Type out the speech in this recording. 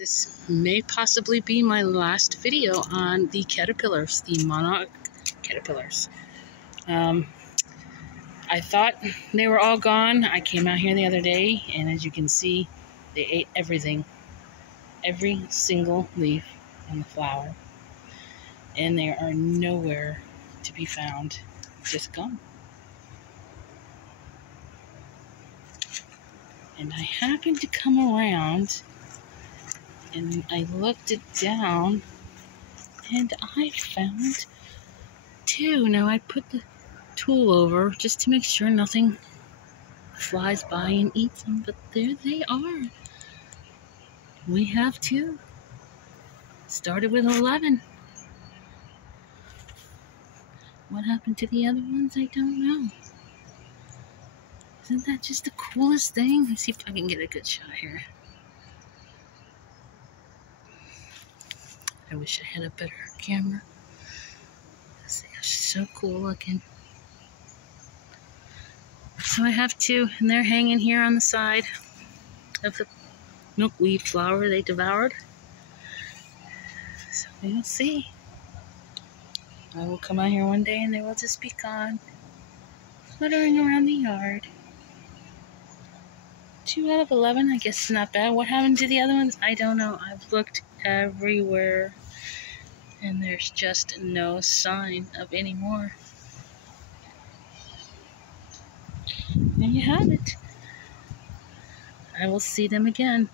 This may possibly be my last video on the caterpillars, the monarch caterpillars. I thought they were all gone. I came out here the other day, and as you can see, they ate everything. Every single leaf on the flower. And they are nowhere to be found. Just gone. And I happened to come around and I looked it down and I found two. Now I put the tool over just to make sure nothing flies by and eats them, but there they are. We have two. Started with 11. What happened to the other ones? I don't know. Isn't that just the coolest thing? Let's see if I can get a good shot here. I wish I had a better camera. They are so cool looking. So I have two, and they're hanging here on the side of the milkweed flower they devoured. So we'll see. I will come out here one day and they will just be gone, fluttering around the yard. 2 out of 11, I guess is not bad. What happened to the other ones? I don't know. I've looked everywhere, and there's just no sign of any more. There you have it. I will see them again.